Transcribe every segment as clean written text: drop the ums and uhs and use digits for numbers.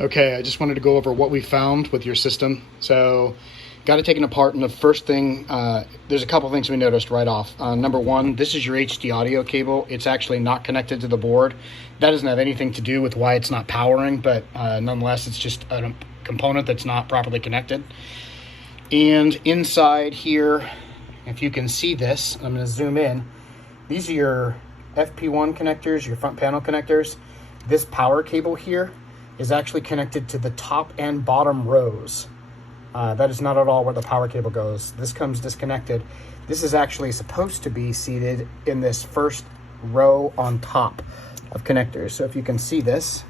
Okay, I just wanted to go over what we found with your system. So, got it taken apart, and the first thing, there's a couple things we noticed right off. Number one, this is your HD audio cable. It's actually not connected to the board. That doesn't have anything to do with why it's not powering, but nonetheless, it's just a component that's not properly connected. And inside here, if you can see this, I'm going to zoom in. These are your FP1 connectors, your front panel connectors. This power cable here is actually connected to the top and bottom rows. That is not at all where the power cable goes. This comes disconnected. This is actually supposed to be seated in this first row on top of connectors. So if you can see this,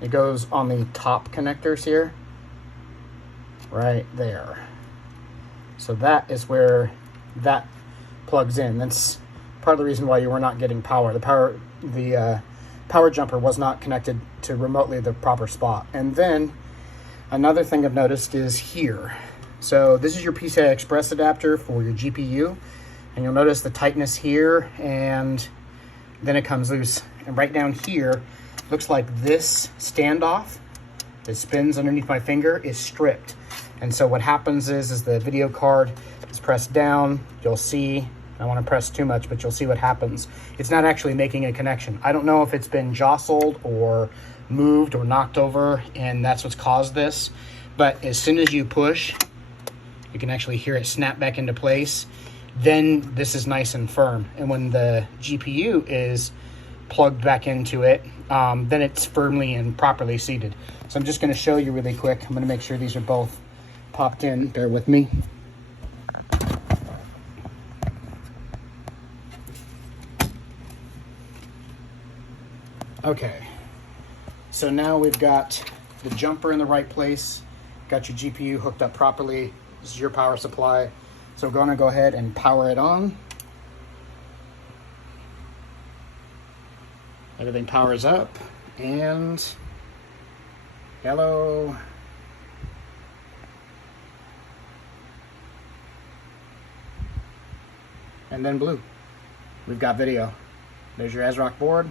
it goes on the top connectors here, right there. So that is where that plugs in. That's part of the reason why you were not getting power. The power jumper was not connected to remotely the proper spot. And then another thing I've noticed is here. So this is your PCI Express adapter for your GPU, and you'll notice the tightness here, and then it comes loose. And right down here, looks like this standoff that spins underneath my finger is stripped. And so what happens is the video card is pressed down. You'll see, I don't want to press too much, but you'll see what happens. It's not actually making a connection. I don't know if it's been jostled or moved or knocked over, and that's what's caused this. But as soon as you push, you can actually hear it snap back into place. Then this is nice and firm. And when the GPU is plugged back into it, then it's firmly and properly seated. So I'm just going to show you really quick. I'm going to make sure these are both popped in. Bear with me. Okay, so now we've got the jumper in the right place, got your GPU hooked up properly. This is your power supply. So we're gonna go ahead and power it on. Everything powers up, and yellow. And then blue. We've got video. There's your ASRock board.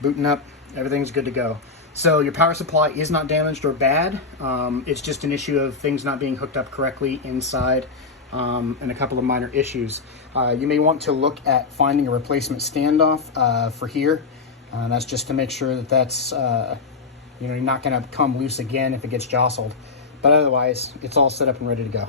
Booting up, everything's good to go. So your power supply is not damaged or bad. It's just an issue of things not being hooked up correctly inside, and a couple of minor issues. You may want to look at finding a replacement standoff for here. That's just to make sure that that's you're not going to come loose again if it gets jostled. But otherwise, it's all set up and ready to go.